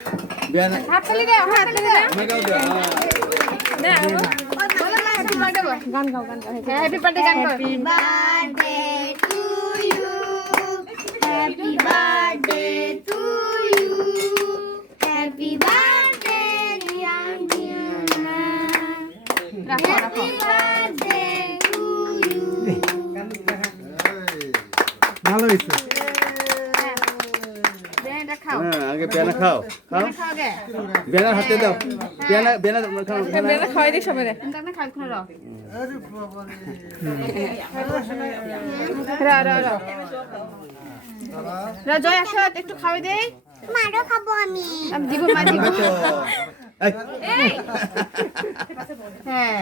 বিয়ান হাততালি দাও হাততালি দাও আমাকেও দাও না বলো না হ্যাপি বার্থডে গান গাও হ্যাপি বার্থডে গান গাও happy birthday to you happy birthday to you happy birthday dear রাখো রাখো বার্থডে টু ইউ ভালো হয়েছে বেনাটা খাও হ্যাঁ আগে বেনা খাও খাও খাও আগে বেনার হাতে দাও বেনা খাও বেনা খাওয়াই দিই সবারে তুমি খাও কোন রাও রা জয় আসো একটু খাওয়াই দেই মারও খাবো আমি আমি দিব মা দিব এই হ্যাঁ